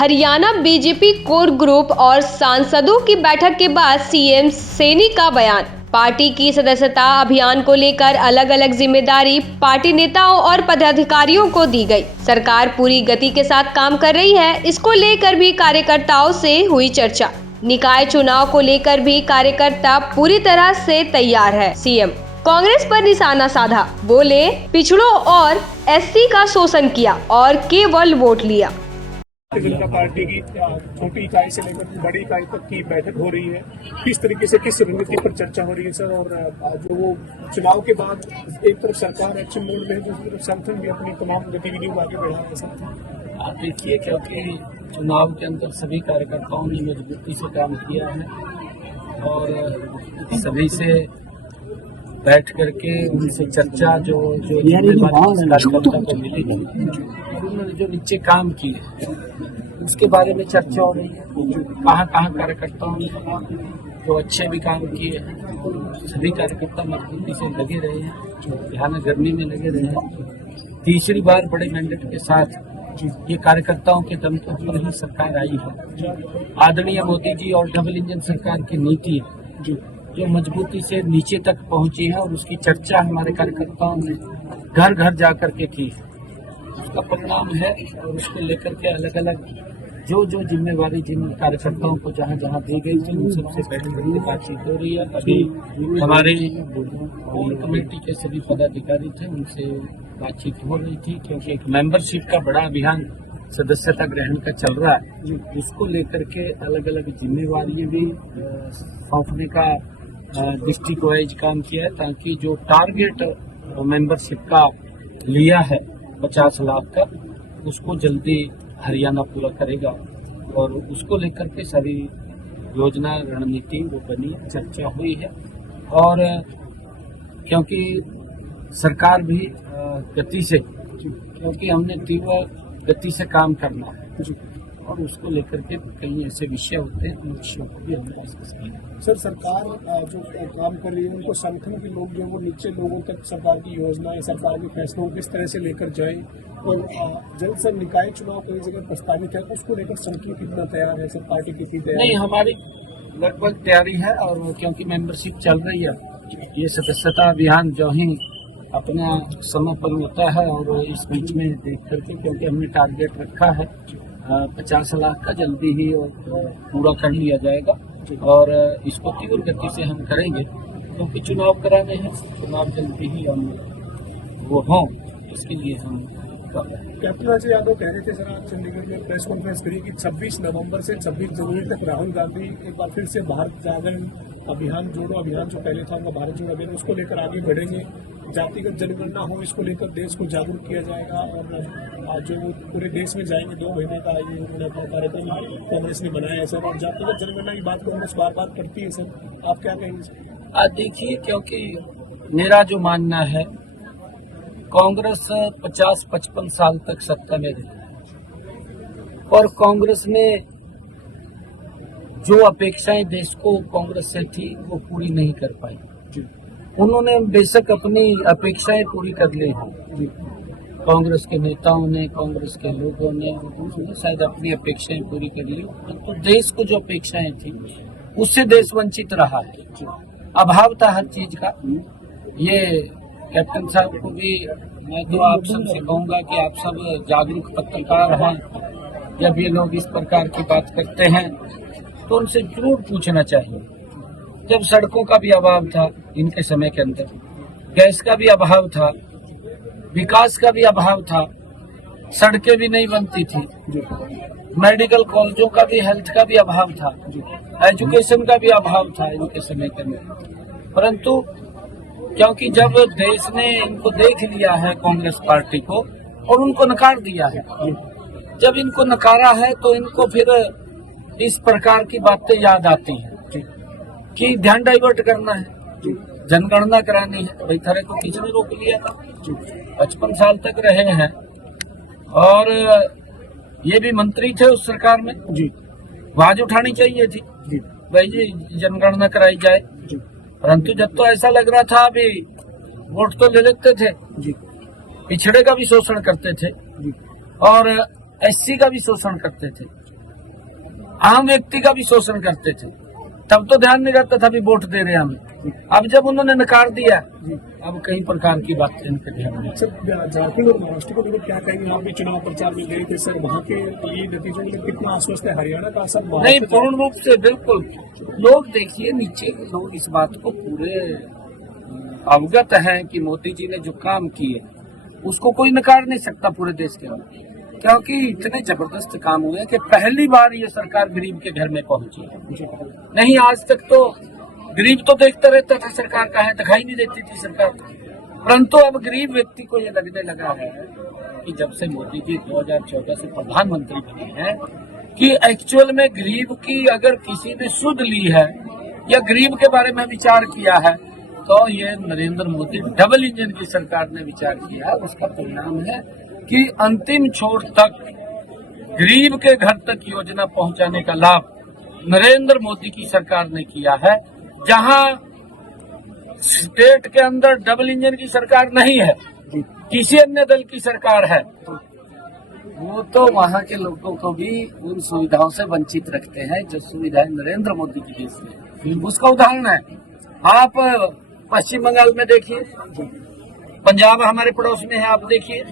Haryana BJP core group और सांसदों की बैठक के बाद सीएम सैनी का बयान। पार्टी की सदस्यता अभियान को लेकर अलग अलग जिम्मेदारी पार्टी नेताओं और पदाधिकारियों को दी गई। सरकार पूरी गति के साथ काम कर रही है। इसको लेकर भी कार्यकर्ताओं से हुई चर्चा। निकाय चुनाव को लेकर भी कार्यकर्ता पूरी तरह से तैयार है। सीएम कांग्रेस पर निशाना साधा, बोले पिछड़ों और एससी का शोषण किया और केवल वोट लिया। भारतीय जनता पार्टी की छोटी इकाई से लेकर बड़ी इकाई तक की बैठक हो रही है। किस तरीके से किस रणनीति पर चर्चा हो रही है सर, और जो वो चुनाव के बाद एक तरफ सरकार एक्शन मोड में है, दूसरी तरफ संगठन भी अपनी तमाम गतिविधियों को आगे बढ़ा रहा है सर। आप देखिए, क्योंकि चुनाव के अंदर सभी कार्यकर्ताओं ने मजबूती से काम किया है और सभी से बैठ करके उनसे चर्चा जो कार्यकर्ता को मिलेगी और उन्होंने जो नीचे काम किए उसके बारे में चर्चा हो रही है। कहाँ कार्यकर्ताओं ने जो अच्छे भी काम किए हैं, सभी कार्यकर्ता मजबूती से लगे रहे हैं, यहाँ गर्मी में लगे रहे हैं। तीसरी बार बड़े मैंडेट के साथ ये कार्यकर्ताओं के दम पर ही सरकार आई है। आदरणीय मोदी जी और डबल इंजन सरकार की नीति जो मजबूती से नीचे तक पहुंची है और उसकी चर्चा हमारे कार्यकर्ताओं ने घर घर जाकर के की है, उसका परिणाम है। और उसको लेकर के अलग अलग जो जिम्मेवारी जिन कार्यकर्ताओं को जहां जहां दी गई थी उन सबसे बैठ करके बातचीत हो रही है। अभी हमारे कोर कमेटी के सभी पदाधिकारी थे, उनसे बातचीत हो रही थी, क्योंकि एक मेंबरशिप का बड़ा अभियान सदस्यता ग्रहण का चल रहा है। उसको लेकर के अलग अलग जिम्मेवारी भी सौंपने का डिस्ट्रिक्ट वाइज काम किया है, ताकि जो टारगेट मेंबरशिप का लिया है 50 लाख का, उसको जल्दी हरियाणा पूरा करेगा। और उसको लेकर के सारी योजना रणनीति वो बनी, चर्चा हुई है। और क्योंकि सरकार भी गति से, क्योंकि हमने तीव्र गति से काम करना है और उसको लेकर के कई ऐसे विषय होते हैं, उन विषयों को भी हमने डिस्कस किया। सर, सरकार जो काम कर रही है उनको संगठन के लोग जो वो नीचे लोगों तक सरकार की योजना या सरकार के फैसलों को किस तरह से लेकर जाए, और जल्द से निकाय चुनाव कई जगह प्रस्तावित है, उसको लेकर संगठन कितना तैयार है सर, पार्टी कितनी तैयार है? नहीं, हमारी लगभग तैयारी है। और क्योंकि मेंबरशिप चल रही है, ये सदस्यता अभियान जो ही अपना समय पर होता है और इस बीच में देख करके, क्योंकि हमने टारगेट रखा है 50 लाख का, जल्दी ही पूरा कर लिया जाएगा। और इसको तीव्र गति से हम करेंगे, क्योंकि चुनाव कराने हैं, चुनाव जल्दी ही हम वो हों, इसके लिए हम कर रहे हैं। कैप्टन अजय यादव कह रहे थे सर आज चंडीगढ़ में प्रेस कॉन्फ्रेंस करी कि 26 नवंबर से 26 जनवरी तक राहुल गांधी एक बार फिर से भारत जागरण अभियान, जोड़ो अभियान जो पहले था उनका भारत जोड़ो अभियान, उसको लेकर आगे बढ़ेंगे। जातिगत जनगणना हो, इसको लेकर देश को जागरूक किया जाएगा। और जो पूरे देश में जाएंगे, 2 महीने का ये उन्होंने अपना कार्यक्रम कांग्रेस ने बनाया है सर। और जातिगत जनगणना की बात कांग्रेस बार बार करती है सर, आप क्या कहेंगे सर? देखिए, क्योंकि मेरा जो मानना है, कांग्रेस 50-55 साल तक सत्ता में रही और कांग्रेस ने जो अपेक्षाएं देश को कांग्रेस से थी वो पूरी नहीं कर पाई। उन्होंने बेशक अपनी अपेक्षाएं पूरी कर ली हैं, कांग्रेस के नेताओं ने, कांग्रेस के लोगों ने शायद अपनी अपेक्षाएं पूरी कर ली, तो देश को जो अपेक्षाएं थी उससे देश वंचित रहा है। अभाव था हर चीज का। ये कैप्टन साहब को भी मैं तो आप सबसे कहूंगा कि आप सब जागरूक पत्रकार हैं, जब ये लोग इस प्रकार की बात करते हैं तो उनसे जरूर पूछना चाहिए। जब सड़कों का भी अभाव था इनके समय के अंदर, गैस का भी अभाव था, विकास का भी अभाव था, सड़कें भी नहीं बनती थी, मेडिकल कॉलेजों का भी, हेल्थ का भी अभाव था, एजुकेशन का भी अभाव था इनके समय के अंदर। परंतु क्योंकि जब देश ने इनको देख लिया है, कांग्रेस पार्टी को, और उनको नकार दिया है, जब इनको नकारा है तो इनको फिर इस प्रकार की बातें याद आती हैं कि ध्यान डाइवर्ट करना है, जनगणना करानी है। भाई थारे को किसने रोक लिया था? 55 साल तक रहे हैं और ये भी मंत्री थे उस सरकार में, आवाज उठानी चाहिए थी भाई जी जनगणना कराई जाए। परंतु जब तो ऐसा लग रहा था अभी वोट तो ले लेते थे, पिछड़े का भी शोषण करते थे और एससी का भी शोषण करते थे। आम व्यक्ति का भी शोषण करते थे। तब तो ध्यान नहीं रहता था भी वोट दे रहे हैं हम। अब जब उन्होंने नकार दिया, अब कई प्रकार की बातें इनके ध्यान में। सर झारखंड और महाराष्ट्र को लेकर क्या कहेंगे? वहाँ भी चुनाव प्रचार में गए थे सर, वहाँ के ये नतीजों में कितना आश्वस्त है? हरियाणा का असर नहीं, पूर्ण रूप से बिल्कुल। लोग देखिए, नीचे के लोग इस बात को पूरे अवगत हैं कि मोदी जी ने जो काम किए उसको कोई नकार नहीं सकता पूरे देश के अंदर, क्योंकि इतने जबरदस्त काम हुए कि पहली बार ये सरकार गरीब के घर में पहुंची है। नहीं, आज तक तो गरीब तो देखता रहता था सरकार का है, दिखाई नहीं देती थी सरकार, परंतु अब गरीब व्यक्ति को ये लगने लगा है कि जब से मोदी जी 2014 से प्रधानमंत्री बने हैं कि एक्चुअल में गरीब की अगर किसी ने सुध ली है या गरीब के बारे में विचार किया है तो ये नरेंद्र मोदी डबल इंजन की सरकार ने विचार किया। उसका परिणाम है कि अंतिम छोर तक गरीब के घर तक योजना पहुंचाने का लाभ नरेंद्र मोदी की सरकार ने किया है। जहां स्टेट के अंदर डबल इंजन की सरकार नहीं है, किसी अन्य दल की सरकार है, वो तो वहां के लोगों को भी उन सुविधाओं से वंचित रखते हैं जो सुविधाएं नरेंद्र मोदी की देश में। उसका उदाहरण है, आप पश्चिम बंगाल में देखिए, पंजाब हमारे पड़ोस में है, आप देखिए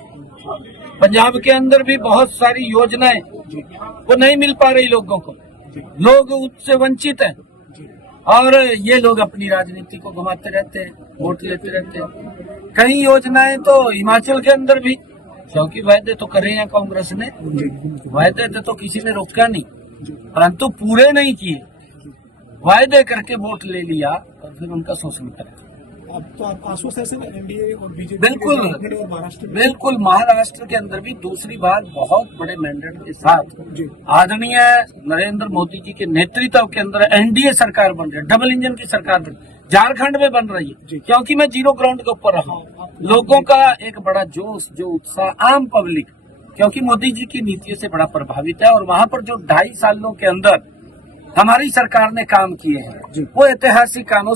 पंजाब के अंदर भी बहुत सारी योजनाएं वो नहीं मिल पा रही लोगों को, लोग उससे वंचित हैं और ये लोग अपनी राजनीति को घुमाते रहते हैं, वोट लेते रहते हैं। कई योजनाएं तो हिमाचल के अंदर भी, क्योंकि वायदे तो करे हैं कांग्रेस ने, वायदे तो किसी ने रोका नहीं, परंतु पूरे नहीं किए, वायदे करके वोट ले लिया और फिर उनका शोषण करा। अब तो आप आश्वस्त है एनडीए और बीजेपी? बिल्कुल, बिल्कुल। महाराष्ट्र के अंदर भी दूसरी बार बहुत बड़े मैंडेट के साथ आदरणीय नरेंद्र मोदी जी के नेतृत्व के अंदर एनडीए सरकार बन रही है, डबल इंजन की सरकार बन रही है। झारखंड में बन रही है, क्योंकि मैं जीरो ग्राउंड के ऊपर रहा हूँ। लोगों का एक बड़ा जोश, जो उत्साह, आम पब्लिक, क्योंकि मोदी जी की नीतियों से बड़ा प्रभावित है और वहाँ पर जो 2.5 सालों के अंदर हमारी सरकार ने काम किए हैं वो ऐतिहासिक कामों